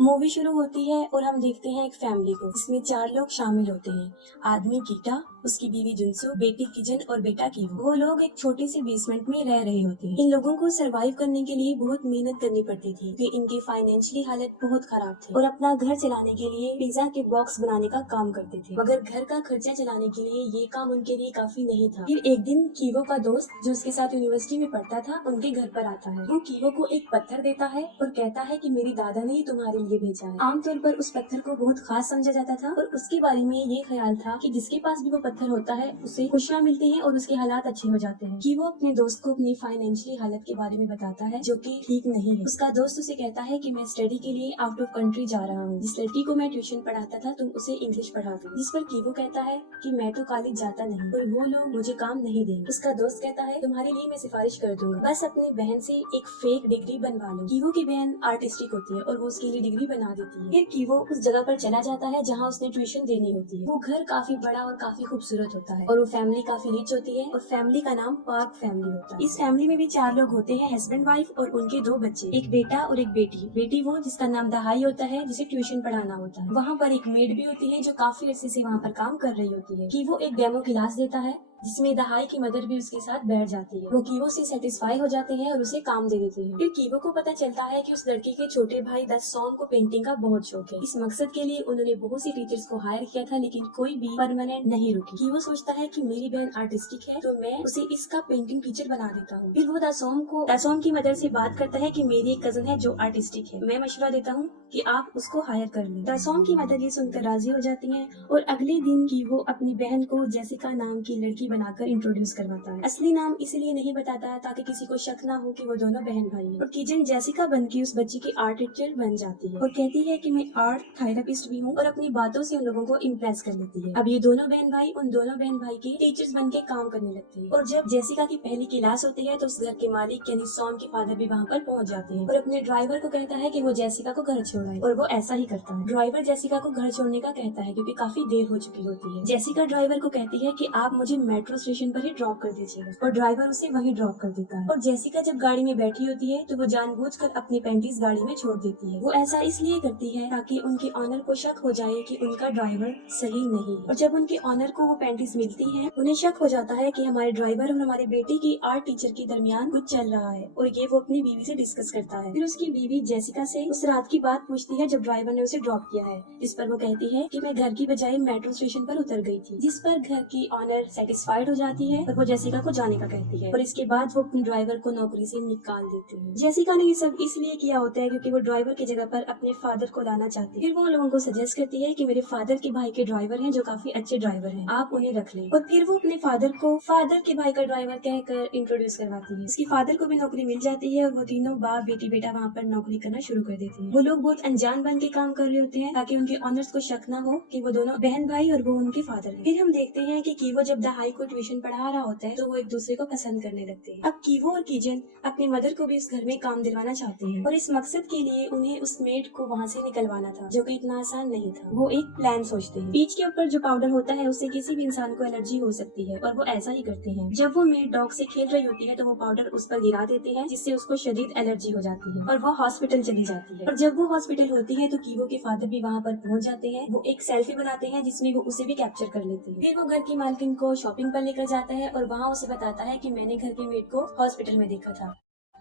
Movie शुरू होती है और हम देखते हैं एक फैमिली को, जिसमें 4 लोग शामिल होते हैं। आदमी कीटा, उसकी बीवी जुनसू, बेटी किजन और बेटा कीवो। वो लोग एक छोटे से बेसमेंट में रह रहे होते हैं। इन लोगों को सरवाइव करने के लिए बहुत मेहनत करनी पड़ती थी, क्योंकि इनकी फाइनेंशियली हालत बहुत खराब थी और अपना घर चलाने के लिए पिज्जा के बॉक्स बनाने का काम करते थे, मगर घर का खर्चा चलाने के लिए ये काम उनके लिए काफी नहीं था। फिर एक दिन कीवो का दोस्त, जो उसके साथ यूनिवर्सिटी में पढ़ता था, उनके घर पर आता है। वो कीवो को एक पत्थर देता है और कहता है कि मेरी दादा ने तुम्हारे लिए भेजा है। आमतौर पर उस पत्थर को बहुत खास समझा जाता था और उसके बारे में ये ख्याल था कि जिसके पास भी वो पत्थर होता है उसे खुशियाँ मिलती हैं और उसके हालात अच्छे हो जाते हैं। कि वो अपने दोस्त को अपनी फाइनेंशियली हालत के बारे में बताता है, जो कि ठीक नहीं है। उसका दोस्त उसे कहता है कि मैं स्टडी के लिए आउट ऑफ कंट्री जा रहा हूँ। जिस लड़की को मैं ट्यूशन पढ़ाता था तुम उसे इंग्लिश पढ़ा दो। जिस पर कीवो कहता है कि मैं तो कॉलेज जाता नहीं और वो लोग मुझे काम नहीं देंगे। उसका दोस्त कहता है तुम्हारे लिए मैं सिफारिश कर दूंगा, बस अपनी बहन से एक फेक डिग्री बनवा लो। कीवो की बहन आर्टिस्टिक होती है और वो उसके लिए डिग्री बना देती है। फिर कीवो उस जगह पर चला जाता है जहाँ उसने ट्यूशन देनी होती है। वो घर काफी बड़ा और काफी खूबसूरत होता है और वो फैमिली काफी रिच होती है और फैमिली का नाम पार्क फैमिली होता है। इस फैमिली में भी 4 लोग होते हैं, हस्बैंड वाइफ और उनके 2 बच्चे, एक बेटा और एक बेटी। बेटी वो जिसका नाम दहाई होता है, जिसे ट्यूशन पढ़ाना होता है। वहाँ पर एक मेड भी होती है जो काफी अरसे से वहाँ पर काम कर रही होती है। कि वो एक डेमो क्लास देता है जिसमें दहाई की मदर भी उसके साथ बैठ जाती है। वो कीवो से सेटिस्फाई हो जाते हैं और उसे काम दे देते हैं। फिर कीवो को पता चलता है कि उस लड़की के छोटे भाई दसोम को पेंटिंग का बहुत शौक है। इस मकसद के लिए उन्होंने बहुत सी टीचर्स को हायर किया था, लेकिन कोई भी परमानेंट नहीं रुकी। कीवो सोचता है कि मेरी बहन आर्टिस्टिक है तो मैं उसे इसका पेंटिंग टीचर बना देता हूँ। फिर वो दसोम की मदर से बात करता है कि मेरी एक कजन है जो आर्टिस्टिक है, मैं मशवरा देता हूँ कि आप उसको हायर कर लें। दसोम की मदर ये सुनकर राजी हो जाती है और अगले दिन कीवो अपनी बहन को जेसिका नाम की लड़की बनाकर इंट्रोड्यूस करवाता है। असली नाम इसलिए नहीं बताता ताकि किसी को शक ना हो कि वो दोनों बहन भाई हैं। और किजन जेसिका बनके उस बच्ची की आर्ट टीचर बन जाती है और कहती है कि मैं आर्ट थेरेपिस्ट भी हूँ और अपनी बातों से उन लोगों को इम्प्रेस कर लेती है। अब ये दोनों बहन भाई उन दोनों बहन भाई के टीचर्स बन के काम करने लगते हैं। और जब जेसिका की पहली क्लास होती है तो उस घर के मालिक यानी सॉम के फादर भी वहाँ पर पहुँच जाते हैं और अपने ड्राइवर को कहता है कि वो जेसिका को घर छोड़ाए और वो ऐसा ही करता है। ड्राइवर जेसिका को घर छोड़ने का कहता है क्योंकि काफी देर हो चुकी होती है। जेसिका ड्राइवर को कहती है कि आप मुझे मेट्रो स्टेशन पर ही ड्रॉप कर दीजिएगा और ड्राइवर उसे वहीं ड्रॉप कर देता है। और जेसिका जब गाड़ी में बैठी होती है तो वो जानबूझकर अपनी पैंटीज गाड़ी में छोड़ देती है। वो ऐसा इसलिए करती है ताकि उनके ऑनर को शक हो जाए कि उनका ड्राइवर सही नहीं है। और जब उनके ऑनर को वो पैंटीज मिलती है उन्हें शक हो जाता है कि हमारे ड्राइवर और हमारे बेटे की आर्ट टीचर के दरमियान कुछ चल रहा है और ये वो अपनी बीवी से डिस्कस करता है। फिर उसकी बीवी जेसिका से उस रात की बात पूछती है जब ड्राइवर ने उसे ड्रॉप किया है, जिस पर वो कहती है कि मैं घर की बजाय मेट्रो स्टेशन पर उतर गई थी। जिस पर घर की ऑनर सेटिस्फाइड हो जाती है और वो जेसिका को जाने का कहती है और इसके बाद वो अपने ड्राइवर को नौकरी से निकाल देती है। जेसिका ने ये सब इसलिए किया होता है क्योंकि वो ड्राइवर की जगह पर अपने फादर को लाना चाहती है। फिर वो लोगों को सजेस्ट करती है कि मेरे फादर के भाई के ड्राइवर हैं जो काफी अच्छे ड्राइवर हैं, आप उन्हें रख लें। और फिर वो अपने फादर को फादर के भाई का ड्राइवर कहकर इंट्रोड्यूस करवाती है। उसके फादर को भी नौकरी मिल जाती है और वो तीनों बाप बेटी बेटा वहाँ पर नौकरी करना शुरू कर देते हैं। वो लोग बहुत अनजान बन के काम कर रहे होते हैं ताकि उनके ऑनर्स को शक न हो कि वो दोनों बहन भाई और वो उनके फादर हैं। फिर हम देखते हैं कि कीवो जब दहाई को ट्यूशन पढ़ा रहा होता है तो वो एक दूसरे को पसंद करने लगते हैं। अब कीवो और किजन अपनी मदर को भी उस घर में काम दिलवाना चाहते हैं और इस मकसद के लिए उन्हें उस मेड को वहाँ से निकलवाना था, जो कि इतना आसान नहीं था। वो एक प्लान सोचते हैं। पीच के ऊपर जो पाउडर होता है उससे किसी भी इंसान को एलर्जी हो सकती है और वो ऐसा ही करते हैं। जब वो मेड डॉग से खेल रही होती है तो वो पाउडर उस पर गिरा देते हैं, जिससे उसको शदीद एलर्जी हो जाती है और वो हॉस्पिटल चली जाती है। और जब वो हॉस्पिटल होती है तो कीवो के फादर भी वहाँ पर पहुँच जाते हैं। वो एक सेल्फी बनाते हैं जिसमें वो उसे भी कैप्चर कर लेते हैं। फिर वो घर की मालकिन को शॉपिंग पर लेकर जाता है और वहाँ उसे बताता है कि मैंने घर के मेड को हॉस्पिटल में देखा था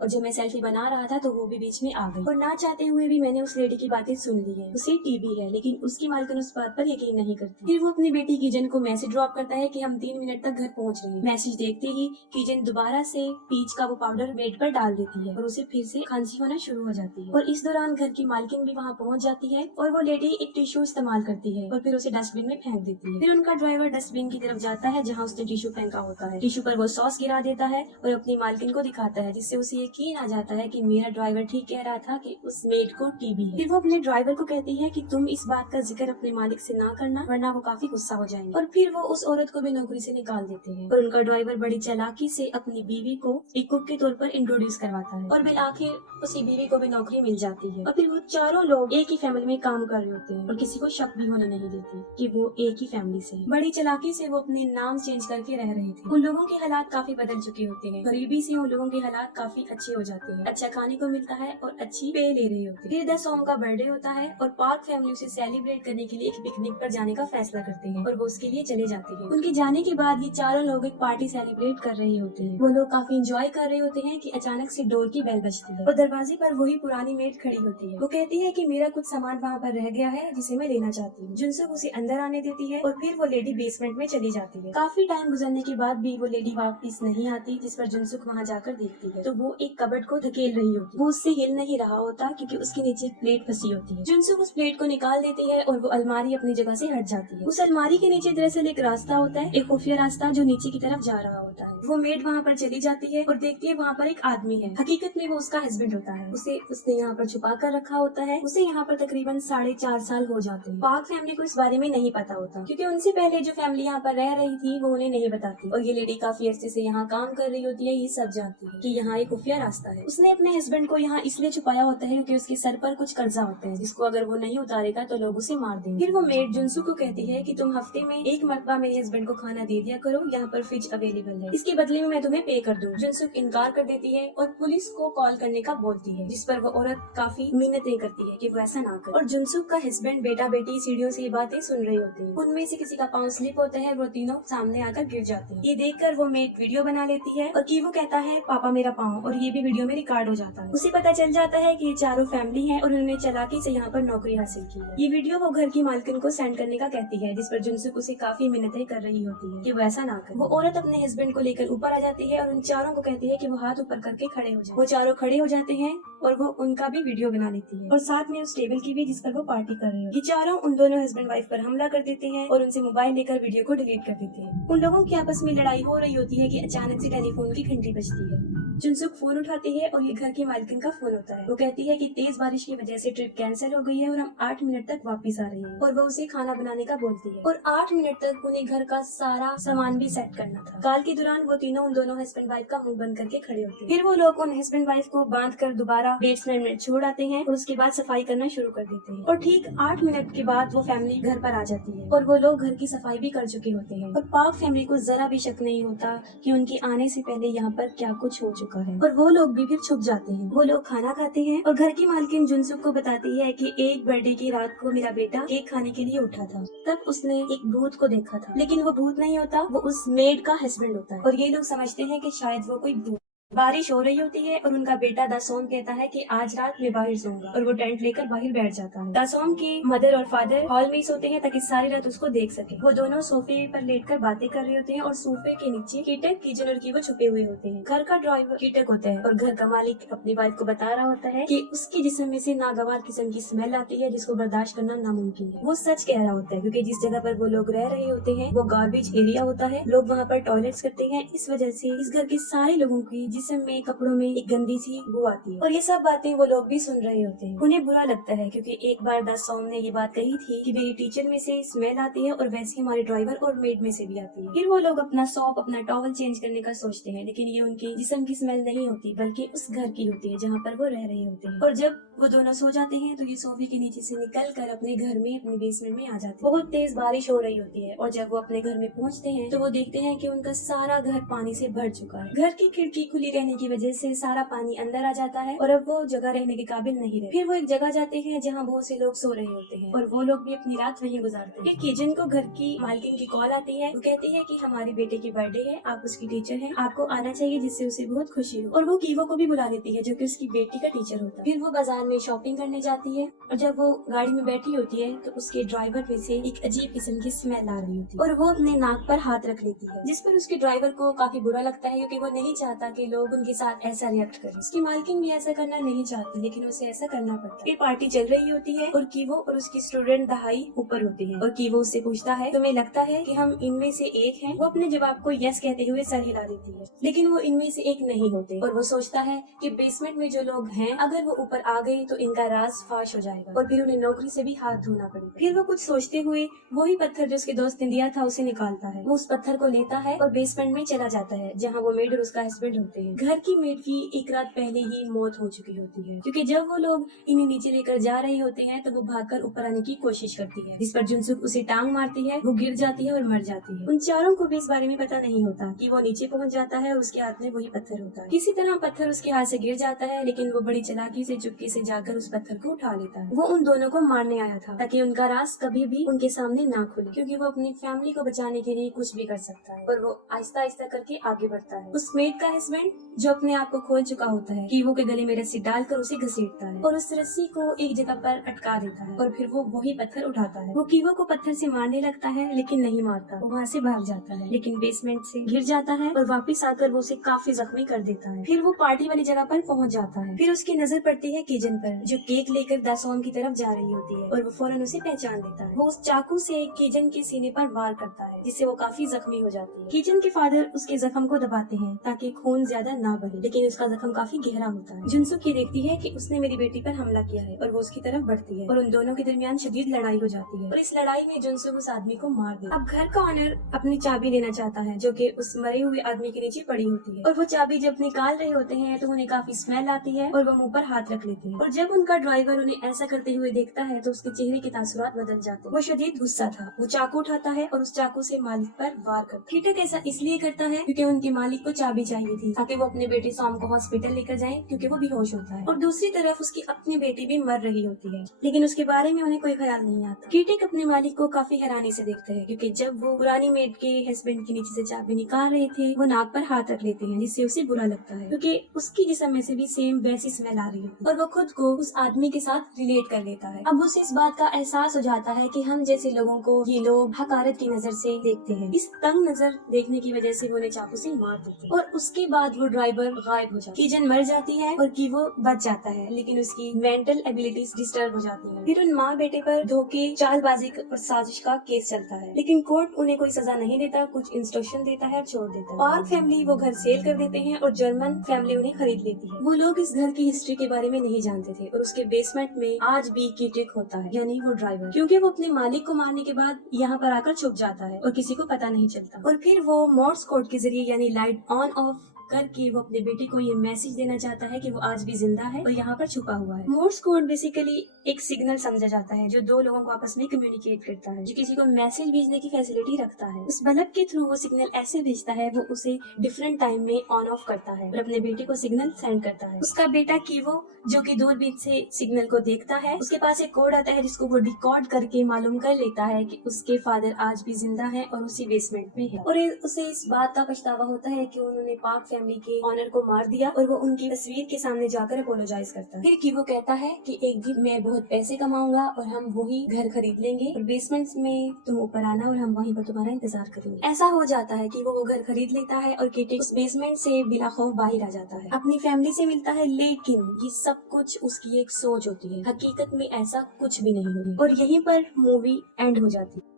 और जब मैं सेल्फी बना रहा था तो वो भी बीच में आ गई और ना चाहते हुए भी मैंने उस लेडी की बातें सुन ली है। उसे टीबी है, लेकिन उसकी मालकिन उस बात पर यकीन नहीं करती। फिर वो अपनी बेटी किजन को मैसेज ड्रॉप करता है कि हम 3 मिनट तक घर पहुंच रहे हैं। मैसेज देखते ही किजन दोबारा से पीच का वो पाउडर बेड पर डाल देती है और उसे फिर से खांसी होना शुरू हो जाती है। और इस दौरान घर की मालकिन भी वहाँ पहुँच जाती है और वो लेडी एक टिश्यू इस्तेमाल करती है और फिर उसे डस्टबिन में फेंक देती है। फिर उनका ड्राइवर डस्टबिन की तरफ जाता है जहाँ उसने टिश्यू फेंका होता है। टिश्यू पर वो सॉस गिरा देता है और अपनी मालकिन को दिखाता है, जिससे उसे यकीन आ जाता है कि मेरा ड्राइवर ठीक कह रहा था कि उस मेड को टीबी है। फिर वो अपने ड्राइवर को कहती है कि तुम इस बात का जिक्र अपने मालिक से ना करना वरना वो काफी गुस्सा हो जाएंगे। और फिर वो उस औरत को भी नौकरी से निकाल देते हैं और उनका ड्राइवर बड़ी चालाकी से अपनी बीवी को एक कुक के तौर पर इंट्रोड्यूस करवाता है और बिल आखिर उसी बीवी को भी नौकरी मिल जाती है। और फिर वो चारों लोग एक ही फैमिली में काम कर रहे होते हैं और किसी को शक भी होने नहीं देती कि वो एक ही फैमिली से हैं। बड़ी चालाकी से वो अपने नाम चेंज करके रह रहे थे। उन लोगों के हालात काफी बदल चुके होते हैं। गरीबी से उन लोगों के हालात काफी अच्छे हो जाते हैं, अच्छा खाने को मिलता है और अच्छी पे ले रहे होते हैं। फिर द सॉम का बर्थडे होता है और पार्क फैमिली उसे सेलिब्रेट करने के लिए एक पिकनिक पर जाने का फैसला करते हैं और वो उसके लिए चले जाते हैं। उनके जाने के बाद ये चारों लोग एक पार्टी सेलिब्रेट कर रहे होते हैं। वो लोग काफी इंजॉय कर रहे होते हैं कि अचानक से डोर की बेल बजती है और दरवाजे पर वही पुरानी मेड खड़ी होती है। वो कहती है कि मेरा कुछ सामान वहाँ पर रह गया है जिसे मैं लेना चाहती हूँ। जुनसुक उसे अंदर आने देती है और फिर वो लेडी बेसमेंट में चली जाती है। काफी टाइम गुजरने के बाद भी वो लेडी वापस नहीं आती, जिस पर जुनसुक वहाँ जाकर देखती है तो वो एक कबर्ड को धकेल रही होती है। वो उससे हिल नहीं रहा होता क्योंकि उसके नीचे एक प्लेट फंसी होती है। जुनसुक उस प्लेट को निकाल देती है और वो अलमारी अपनी जगह से हट जाती है। उस अलमारी के नीचे दरअसल एक रास्ता होता है, एक खुफिया रास्ता जो नीचे की तरफ जा रहा होता है। वो मेड वहाँ पर चली जाती है और देखती है वहाँ पर एक आदमी है। हकीकत में वो उसका हस्बैंड होता है। उसने यहाँ पर छुपा कर रखा होता है। उसे यहाँ पर तकरीबन 4.5 साल हो जाते हैं। पार्क फैमिली को इस बारे में नहीं पता होता क्योंकि उनसे पहले जो फैमिली यहाँ पर रह रही थी वो उन्हें नहीं बताती और ये लेडी काफी अर्से से यहाँ काम कर रही होती है। ये सब जानती है कि यहाँ एक खुफिया रास्ता है। उसने अपने हस्बैंड को यहाँ इसलिए छुपाया होता है क्योंकि उसके सर पर कुछ कर्जा होता है जिसको अगर वो नहीं उतारेगा तो लोग उसे मार देंगे। फिर वो मेड जुनसुक को कहती है कि तुम हफ्ते में एक मरतबा मेरे हस्बैंड को खाना दे दिया करो, यहाँ पर फ्रिज अवेलेबल है, इसके बदले में मैं तुम्हें पे कर दूँ। जुनसुक इनकार कर देती है और पुलिस को कॉल करने का बोलती है, जिस पर वो औरत काफी मिन्नतें करती है कि वो ऐसा ना करे। और जुनसुक का हस्बैंड बेटा बेटी सीढ़ियों से ये बातें सुन रहे होते हैं। उनमें से किसी का पाँव स्लिप होता है, वो तीनों सामने आकर गिर जाते हैं। ये देखकर वो मेड वीडियो बना लेती है और कि वो कहता है पापा मेरा पाँव, और ये भी वीडियो में रिकॉर्ड हो जाता है। उसे पता चल जाता है कि ये चारों फैमिली है और उन्होंने चालाकी से यहाँ पर नौकरी हासिल की है। ये वीडियो वो घर की मालकिन को सेंड करने का कहती है, जिस पर जुनसुक उसे काफी मिन्नतें कर रही होती है कि वो ऐसा ना करे। वो औरत अपने हस्बैंड को लेकर ऊपर आ जाती है और उन चारों को कहती है कि वो हाथ ऊपर करके खड़े हो जाए। वो चारों खड़े हो जाते हैं और वो उनका भी वीडियो बना लेती है और साथ में उस टेबल की भी जिस पर वो पार्टी कर रहे हो। ये चारों उन दोनों हस्बैंड वाइफ पर हमला कर देते हैं और उनसे मोबाइल लेकर वीडियो को डिलीट कर देते हैं। उन लोगों की आपस में लड़ाई हो रही होती है कि अचानक से टेलीफोन की घंटी बजती है। जुनसुक फोन उठाती है और ये घर की मालकिन का फोन होता है। वो कहती है कि तेज बारिश की वजह से ट्रिप कैंसिल हो गई है और हम 8 मिनट तक वापस आ रहे हैं, और वो उसे खाना बनाने का बोलती है और 8 मिनट तक उन्हें घर का सारा सामान भी सेट करना था। काल के दौरान वो तीनों उन दोनों हस्बैंड वाइफ का मुंह बंद करके खड़े होते हैं। फिर वो लोग उन हस्बैंड वाइफ को बांध कर दोबारा बेसमेंट में छोड़ आते हैं और उसके बाद सफाई करना शुरू कर देते हैं। और ठीक 8 मिनट के बाद वो फैमिली घर पर आ जाती है और वो लोग घर की सफाई भी कर चुके होते हैं। और पार्क फैमिली को जरा भी शक नहीं होता कि उनके आने से पहले यहाँ पर क्या कुछ हो चुका है और वो लोग भी फिर छुप जाते हैं। वो लोग खाना खाते हैं और घर की मालकिन जुनसुक को बताती है कि एक बर्थडे की रात को मेरा बेटा केक खाने के लिए उठा था, तब उसने एक भूत को देखा था, लेकिन वो भूत नहीं होता, वो उस मेड का हस्बैंड होता है। और ये लोग समझते हैं कि शायद वो कोई भूत। बारिश हो रही होती है और उनका बेटा दासोम कहता है कि आज रात मैं बाहर सोऊंगा, और वो टेंट लेकर बाहर बैठ जाता है। दासोम की मदर और फादर हॉल में ही सोते हैं ताकि सारी रात उसको देख सके। वो दोनों सोफे पर लेटकर बातें कर रहे होते हैं और सोफे के नीचे कीटक, किचन और कीवो छुपे हुए होते हैं। घर का ड्राइवर कीटक होता है और घर का मालिक अपनी वाइफ को बता रहा होता है कि उसके जिस्म में से नागवार किस्म की स्मेल आती है जिसको बर्दाश्त करना नामुमकिन है। वो सच कह रहा होता है क्योंकि जिस जगह पर वो लोग रह रहे होते हैं वो गार्बेज एरिया होता है, लोग वहाँ पर टॉयलेट्स करते हैं, इस वजह से इस घर के सारे लोगों की जिस्म में, कपड़ों में एक गंदी सी बू आती है। और ये सब बातें वो लोग भी सुन रहे होते हैं। उन्हें बुरा लगता है क्योंकि एक बार दासोम ने ये बात कही थी कि मेरी टीचर में से स्मेल आती है और वैसे ही हमारे ड्राइवर और मेड में से भी आती है। फिर वो लोग अपना सॉप, अपना टॉवल चेंज करने का सोचते हैं, लेकिन ये उनके जिस्म की स्मेल नहीं होती बल्कि उस घर की होती है जहाँ पर वो रह रहे होते हैं। और जब वो दोनों सो जाते हैं तो ये सोफे के नीचे से निकल कर अपने घर में, अपने बेसमेंट में आ जाते हैं। बहुत तेज बारिश हो रही होती है और जब वो अपने घर में पहुँचते हैं तो वो देखते हैं कि उनका सारा घर पानी से भर चुका है। घर की खिड़की खुली रहने की वजह से सारा पानी अंदर आ जाता है और अब वो जगह रहने के काबिल नहीं रहे। फिर वो एक जगह जाते हैं जहाँ बहुत से लोग सो रहे होते हैं और वो लोग भी अपनी रात वहीं गुजारते हैं। फिर किचन को घर की मालकिन की कॉल आती है। वो कहती है कि हमारे बेटे की बर्थडे है, आप उसकी टीचर हैं, आपको आना चाहिए जिससे उसे बहुत खुशी हो। और वो कीवो को भी बुला लेती है जो कि उसकी बेटी का टीचर होता है। फिर वो बाजार में शॉपिंग करने जाती है और जब वो गाड़ी में बैठी होती है तो उसके ड्राइवर में से एक अजीब किस्म की स्मेल आ रही होती है और वो अपने नाक पर हाथ रख लेती है, जिस पर उसके ड्राइवर को काफी बुरा लगता है क्योंकि वो नहीं चाहता कि लोग उनके साथ ऐसा रिएक्ट करें। उसकी मालकिन भी ऐसा करना नहीं चाहती लेकिन उसे ऐसा करना पड़ता है। फिर पार्टी चल रही होती है और कीवो और उसकी स्टूडेंट दहाई ऊपर होती है और कीवो उससे पूछता है तुम्हें लगता है कि हम इनमें से एक हैं? वो अपने जवाब को यस कहते हुए सर हिला देती है, लेकिन वो इनमें से एक नहीं होते और वो सोचता है कि बेसमेंट में जो लोग हैं अगर वो ऊपर आ गए तो इनका राज फाश हो जाएगा और फिर उन्हें नौकरी से भी हाथ धोना पड़ेगा। फिर वो कुछ सोचते हुए वही पत्थर जो उसके दोस्त ने दिया था उसे निकालता है। वो उस पत्थर को लेता है और बेसमेंट में चला जाता है जहाँ वो मेड और उसका हस्बैंड होते हैं। हैं। घर की मेड की एक रात पहले ही मौत हो चुकी होती है, क्योंकि जब वो लोग इन्हें नीचे लेकर जा रहे होते हैं तो वो भागकर ऊपर आने की कोशिश करती है, जिस पर जुनसुक उसे टांग मारती है, वो गिर जाती है और मर जाती है। उन चारों को भी इस बारे में पता नहीं होता कि वो नीचे पहुंच जाता है और उसके हाथ में वही पत्थर होता है। किसी तरह पत्थर उसके हाथ से गिर जाता है, लेकिन वो बड़ी चालाकी से चुपके से जाकर उस पत्थर को उठा लेता है। वो उन दोनों को मारने आया था ताकि उनका राज कभी भी उनके सामने ना खुले, क्योंकि वो अपनी फैमिली को बचाने के लिए कुछ भी कर सकता है। और वो आहिस्ता आहिस्ता करके आगे बढ़ता है। उस मेड का हस्बैंड जो अपने आप को खोल चुका होता है, कीवो के गले में रस्सी डालकर उसे घसीटता है और उस रस्सी को एक जगह पर अटका देता है और फिर वो वही पत्थर उठाता है। वो कीवो को पत्थर से मारने लगता है, लेकिन नहीं मारता। वो वहाँ से भाग जाता है, लेकिन बेसमेंट से गिर जाता है और वापस आकर वो उसे काफी जख्मी कर देता है। फिर वो पार्टी वाली जगह पर पहुँच जाता है। फिर उसकी नजर पड़ती है किजन पर, जो केक लेकर दासोन की तरफ जा रही होती है और वो फौरन उसे पहचान लेता है। वो उस चाकू से किजन के सीने पर वार करता है, जिससे वो काफी जख्मी हो जाती है। किजन के फादर उसके जख्म को दबाते हैं ताकि खून ज्यादा ना बहे, लेकिन उसका जख्म काफी गहरा होता है। जुनसुक ये देखती है कि उसने मेरी बेटी पर हमला किया है और वो उसकी तरफ बढ़ती है और उन दोनों के दरमियान शदीद लड़ाई हो जाती है और इस लड़ाई में जुनसुक उस आदमी को मार देता है। अब घर का ऑनर अपनी चाबी लेना चाहता है, जो कि उस मरे हुए आदमी के नीचे पड़ी होती है, और वो चाबी जब निकाल रहे होते हैं तो उन्हें काफी स्मेल आती है और वो मुंह पर हाथ रख लेते हैं। और जब उनका ड्राइवर उन्हें ऐसा करते हुए देखता है तो उसके चेहरे के तासुरात बदल जाते हैं। वो शदीद गुस्सा था। वो चाकू उठाता है और उस चाकू से मालिक पर वार करता है। कीटक ऐसा इसलिए करता है क्योंकि उनके मालिक को चाबी चाहिए थी ताकि वो अपने बेटे सॉम को हॉस्पिटल लेकर जाए, क्योंकि वो बेहोश होता है। और दूसरी तरफ उसकी अपनी बेटी भी मर रही होती है, लेकिन उसके बारे में उन्हें कोई ख्याल नहीं आता। कीटक अपने मालिक को काफी हैरानी से देखते हैं, क्योंकि जब वो पुरानी मेड के हस्बैंड के नीचे से चाबी निकाल रहे थे वो नाक पर हाथ रख लेते हैं, जिससे उसे बुरा लगता है, क्योंकि उसकी जिस्म में से भी सेम वैसी स्मेल आ रही है और वो खुद को उस आदमी के साथ रिलेट कर लेता है। अब उसे इस बात का एहसास हो जाता है कि हम जैसे लोगों को ये लोग हकारत की नजर से देखते हैं। इस तंग नजर देखने की वजह से वो उन्हें चाकू से मार देते हैं और उसके बाद वो ड्राइवर गायब हो जाता है। किजन मर जाती है और कीवो बच जाता है, लेकिन उसकी मेंटल एबिलिटीज डिस्टर्ब हो जाती है। फिर उन माँ बेटे पर धोखे, चालबाजी और साजिश का केस चलता है, लेकिन कोर्ट उन्हें कोई सजा नहीं देता, कुछ इंस्ट्रक्शन देता है और छोड़ देता है। पार्क फैमिली वो घर सेल कर देते हैं और जर्मन फैमिली उन्हें खरीद लेती है। वो लोग इस घर की हिस्ट्री के बारे में नहीं जानते थे और उसके बेसमेंट में आज भी कीटक होता है, यानी वो ड्राइवर, क्योंकि वो अपने मालिक को मारने के बाद यहाँ पर आकर छुप जाता है और किसी को पता नहीं चलता। और फिर वो मोर्स कोड के जरिए यानी लाइट ऑन ऑफ करके वो अपने बेटे को ये मैसेज देना चाहता है कि वो आज भी जिंदा है और यहाँ पर छुपा हुआ है। मोर्स कोड बेसिकली एक सिग्नल समझा जाता है जो दो लोगों को आपस में कम्युनिकेट करता है, जो किसी को मैसेज भेजने की फैसिलिटी रखता है। उस बल्ब के थ्रू वो सिग्नल ऐसे भेजता है, वो उसे डिफरेंट टाइम में ऑन ऑफ करता है और अपने बेटे को सिग्नल सेंड करता है। उसका बेटा कीवो, जो कि दूरबीन से सिग्नल को देखता है, उसके पास एक कोड आता है जिसको वो डिकोड करके मालूम कर लेता है कि उसके फादर आज भी जिंदा है और उसी बेसमेंट में है। और उसे इस बात का पछतावा होता है कि उन्होंने पार्क फैमिली के ऑनर को मार दिया और वो उनकी तस्वीर के सामने जाकर अपोलोजाइज करता है। फिर कीवो कहता है कि एक दिन मैं बहुत पैसे कमाऊंगा और हम वही घर खरीद लेंगे और बेसमेंट में तुम ऊपर आना और हम वहीं पर तुम्हारा इंतजार करेंगे। ऐसा हो जाता है कि वो घर खरीद लेता है और कीटक उस बेसमेंट से बिला खौफ बाहर आ जाता है, अपनी फैमिली से मिलता है, लेकिन ये सब कुछ उसकी एक सोच होती है, हकीकत में ऐसा कुछ भी नहीं होता। और यहीं पर मूवी एंड हो जाती है।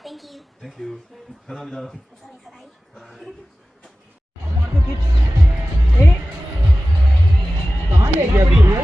Thank you. Thank you. 감사합니다. Bye. Tomato kit कहाँ ले गया भैया